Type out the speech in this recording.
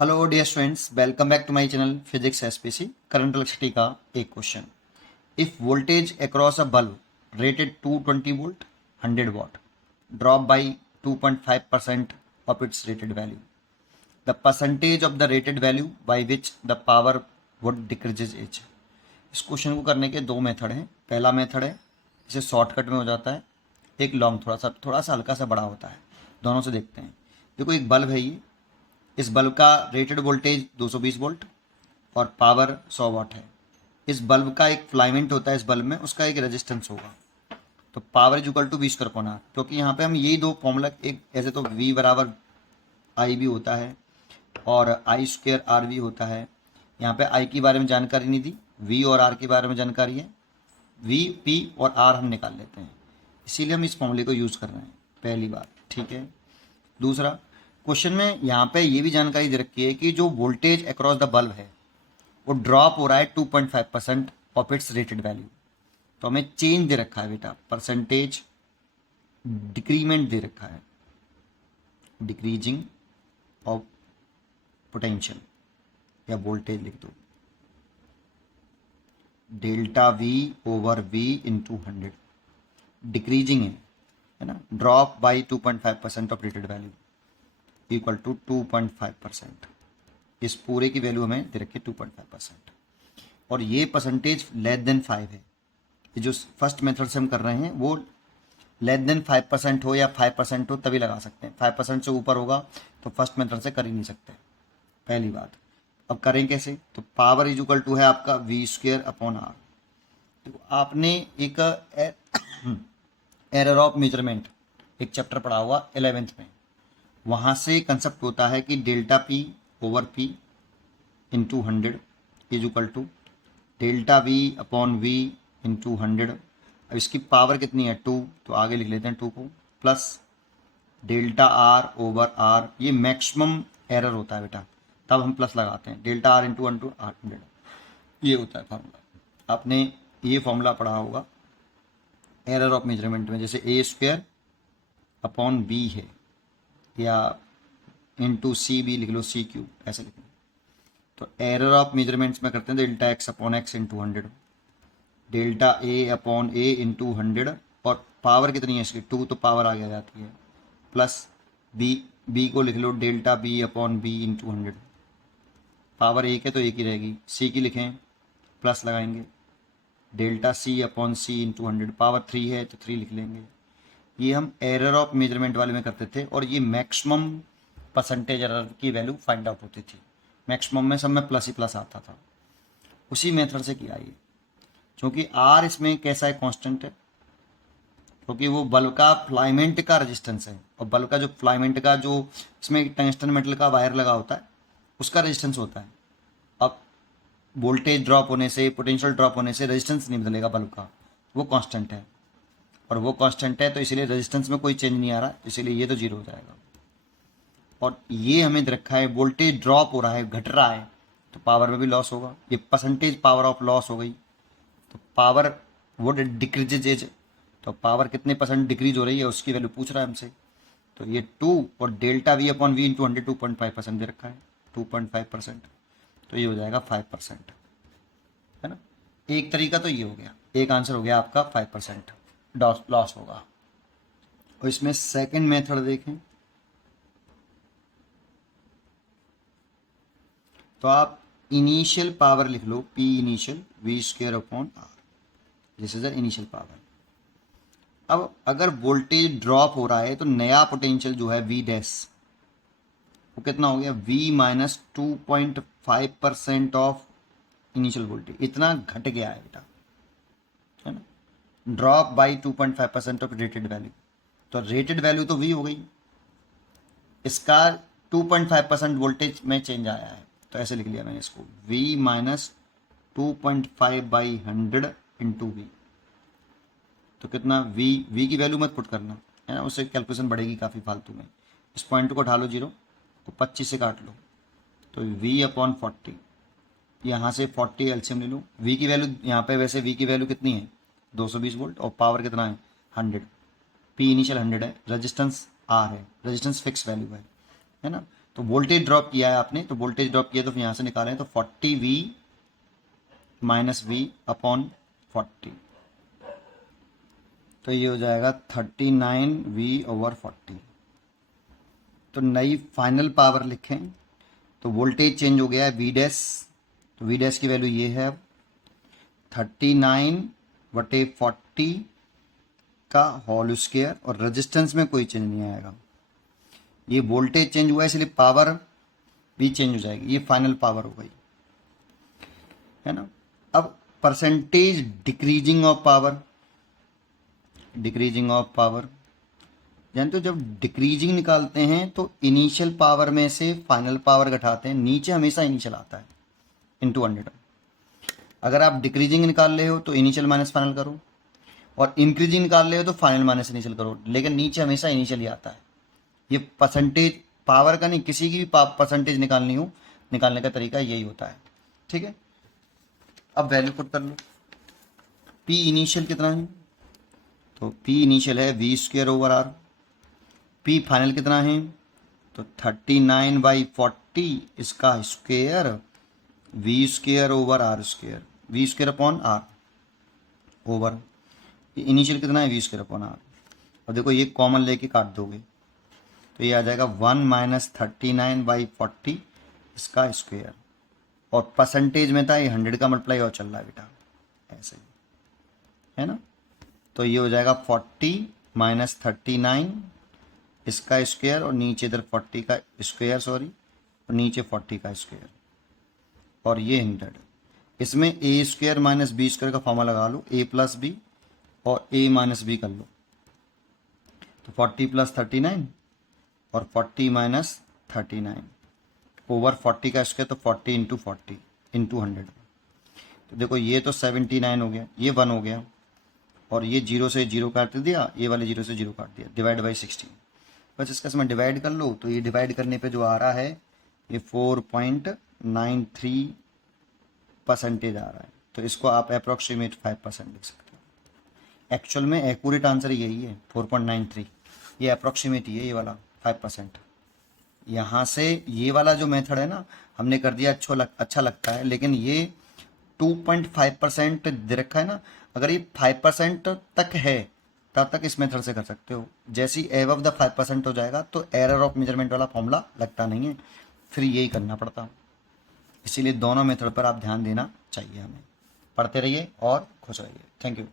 Hello dear students, welcome back to my channel physics SPC. Current electricity का एक question. If voltage across a bulb rated 220 volt 100 watt drop by 2.5% of its rated value, the percentage of the rated value by which the power would decreases is. इस question को करने के दो method हैं। पहला method है, इसे shortcut में हो जाता है। एक लॉन्ग थोड़ा सा हल्का सा बड़ा होता है। दोनों से देखते हैं। देखो, एक बल्ब है ये। इस बल्ब का रेटेड वोल्टेज 220 वोल्ट और पावर 100 वाट है। इस बल्ब का एक फिलामेंट होता है, इस बल्ब में उसका एक रेजिस्टेंस होगा। तो power is equal to V square upon R, क्योंकि यहाँ पे हम यही दो फॉर्मूला, एक ऐसे तो वी बराबर आई भी होता है और आई स्क्वायर आर भी होता है। यहाँ पे आई के बारे में जानकारी नहीं दी, वी और आर के बारे में जानकारी है। वी पी और आर हम निकाल लेते हैं, इसीलिए हम इस फॉर्मूले को यूज़ कर रहे हैं। पहली बात, ठीक है। दूसरा, क्वेश्चन में यहाँ पे ये भी जानकारी दे रखी है कि जो वोल्टेज अक्रॉस द बल्ब है वो ड्रॉप हो रहा है 2.5% ऑफ इट्स रेटेड वैल्यू। तो हमें चेंज दे रखा है बेटा, परसेंटेज डिक्रीमेंट दे रखा है, डिक्रीजिंग ऑफ पोटेंशियल या वोल्टेज लिख दो, delta V over V into 100। Decreasing है ना, drop by 2.5% of rated value equal to 2.5%। इस पूरे की वैल्यू हमें दे रखी है 2.5%, और ये परसेंटेज लेस देन 5 है। ये जो फर्स्ट मेथड से हम कर रहे हैं वो लेस देन 5% हो या 5% हो तभी लगा सकते हैं। 5% से ऊपर होगा तो फर्स्ट मेथड से कर ही नहीं सकते, पहली बात। अब करें कैसे? तो पावर इज इक्वल टू है आपका वी स्क्वेयर अपॉन आर। तो आपने एक एरर ऑफ मेजरमेंट एक चैप्टर पढ़ा हुआ 11th में, वहाँ से कंसेप्ट होता है कि delta P over P into 100 is equal to delta V upon V into 100। अब इसकी पावर कितनी है? 2, तो आगे लिख लेते हैं 2 को, plus delta R over R. ये मैक्सिमम एरर होता है बेटा, तब हम प्लस लगाते हैं। डेल्टा आर इंटू 100, ये होता है फार्मूला। आपने ये फार्मूला पढ़ा होगा एरर ऑफ मेजरमेंट में, जैसे ए स्क्वायर अपॉन बी है, या इंटू सी बी लिख लो, सी क्यूब ऐसे लिख लो। तो एरर ऑफ मेजरमेंट्स में करते हैं delta X upon X into 100, delta A upon A into 100, और पावर कितनी है इसकी? 2, तो पावर आगे आ जाती है, प्लस बी, बी को लिख लो delta B upon B into 100। Power एक है तो एक ही रहेगी। सी की लिखें, प्लस लगाएंगे, डेल्टा सी अपॉन सी इंटू 100। पावर 3 है तो 3 लिख लेंगे। ये हम एरर ऑफ मेजरमेंट वाले में करते थे, और ये मैक्सिमम परसेंटेज एरर की वैल्यू फाइंड आउट होती थी। मैक्सिमम में सब में प्लस ही प्लस आता था। उसी मेथड से किया ये, क्योंकि आर इसमें कैसा है? कांस्टेंट है, क्योंकि वो बल्ब का फिलामेंट का रेजिस्टेंस है, और बल्ब का जो फिलामेंट का जो इसमें टंगस्टन मेटल का वायर लगा होता है उसका रेजिस्टेंस होता है। अब वोल्टेज ड्रॉप होने से, पोटेंशियल ड्रॉप होने से रेजिस्टेंस नहीं बदलेगा बल्ब का, वो कांस्टेंट है। और वो कांस्टेंट है तो इसीलिए रेजिस्टेंस में कोई चेंज नहीं आ रहा, इसीलिए ये तो जीरो हो जाएगा। और ये हमें दे रखा है वोल्टेज ड्रॉप हो रहा है, घट रहा है, तो पावर में भी लॉस होगा। ये परसेंटेज पावर ऑफ लॉस हो गई, तो पावर वुड डिक्रीजेज। तो पावर कितने परसेंट डिक्रीज हो रही है उसकी वैल्यू पूछ रहा है हमसे। तो ये 2 और delta V upon V into 100 2.5% दे रखा है, 2.5%। तो ये हो जाएगा 5%, है ना। एक तरीका तो ये हो गया, एक आंसर हो गया आपका 5% लॉस होगा। और इसमें सेकंड मेथड देखें तो आप इनिशियल पावर लिख लो, P initial V square upon R, this is the initial power. अब अगर वोल्टेज ड्रॉप हो रहा है तो नया पोटेंशियल जो है वी डैश, वो कितना हो गया? V minus 2.5% of initial voltage. इतना घट गया है बेटा, है ना। Drop by 2.5% of rated value, तो रेटेड वैल्यू तो वी हो गई, इसका 2.5% वोल्टेज में चेंज आया है। तो ऐसे लिख लिया मैंने इसको, v माइनस 2.5/100 इंटू वी। तो कितना? v की वैल्यू मत पुट करना, है ना, उससे कैलकुलेशन बढ़ेगी काफ़ी फालतू में। इस पॉइंट को उठा लो जीरो, तो 25 से काट लो, तो v अपॉन 40। यहाँ से 40 एलसीएम ले लो। v की वैल्यू यहाँ पे, वैसे v की वैल्यू कितनी है? 220 वोल्ट, और पावर कितना है? 100। p इनिशियल 100 है, रेजिस्टेंस r है, रेजिस्टेंस फिक्स वैल्यू है ना। तो वोल्टेज ड्रॉप किया है आपने, तो वोल्टेज ड्रॉप किया तो फिर यहाँ से निकालें तो 40V माइनस V अपॉन 40, तो ये हो जाएगा 39V/40। तो नई फाइनल पावर लिखें तो वोल्टेज चेंज हो गया है V डैश, तो V डैश की वैल्यू ये है 39/40 का होल स्क्वायर, और रेजिस्टेंस में कोई चेंज नहीं आएगा। ये वोल्टेज चेंज हुआ है इसलिए पावर भी चेंज हो जाएगी, ये फाइनल पावर हो गई है ना। अब percentage decreasing of power, decreasing of power जानते हो, जब डिक्रीजिंग निकालते हैं तो इनिशियल पावर में से फाइनल पावर घटाते हैं, नीचे हमेशा इनिशियल आता है इंटू 100। अगर आप डिक्रीजिंग निकाल रहे हो तो इनिशियल माइनस फाइनल करो, और इंक्रीजिंग निकाल रहे हो तो फाइनल माइनस इनिशियल करो, लेकिन नीचे हमेशा इनिशियल ही आता है। ये परसेंटेज पावर का नहीं, किसी की भी परसेंटेज निकालनी हो, निकालने का तरीका यही होता है, ठीक है। अब वैल्यू पुट कर लो, पी इनिशियल कितना है, तो पी इनिशियल है V²/R। पी फाइनल कितना है, तो 39/40 इसका square V²/R², V²/R over initial कितना है V²/R। और देखो ये कॉमन लेके काट दोगे तो ये आ जाएगा 1 - 39/40 इसका स्क्वायर, और परसेंटेज में था ये 100 का मल्टीप्लाई और चल रहा है बेटा, ऐसे है ना। तो ये हो जाएगा 40 - 39 इसका स्क्वायर, और नीचे इधर 40 का स्क्वायर सॉरी, और नीचे 40 का स्क्वायर, और ये 100। इसमें A² माइनस B² का फॉर्मूला लगा लो, A + B और A - B कर लो, तो 40 + 39 और 40 - 39 ओवर 40 का स्क्वायर, तो 40 × 40 × 100। तो देखो ये तो 79 हो गया, ये 1 हो गया, और ये 0 से 0 काट दिया, ये वाले 0 से 0 काट दिया, डिवाइड बाई 16। बस इसका इसमें डिवाइड कर लो, तो ये डिवाइड करने पे जो आ रहा है ये 4.93% आ रहा है। तो इसको आप अप्रॉक्सीमेट 5% लिख सकते हो। एक्चुअल में एक्यूरेट आंसर यही है 4.93, ये अप्रॉक्सीमेट ही है, ये वाला 5%। यहाँ से ये वाला जो मेथड है ना हमने कर दिया, अच्छा लगता है, लेकिन ये 2.5% दे रखा है ना, अगर ये 5% तक है तब तक इस मेथड से कर सकते हो। जैसे ही एबव द 5% हो जाएगा तो एरर ऑफ मेजरमेंट वाला फॉर्मूला लगता नहीं है, फिर यही करना पड़ता। इसीलिए दोनों मेथड पर आप ध्यान देना चाहिए हमें। पढ़ते रहिए और खुश रहिए। Thank you.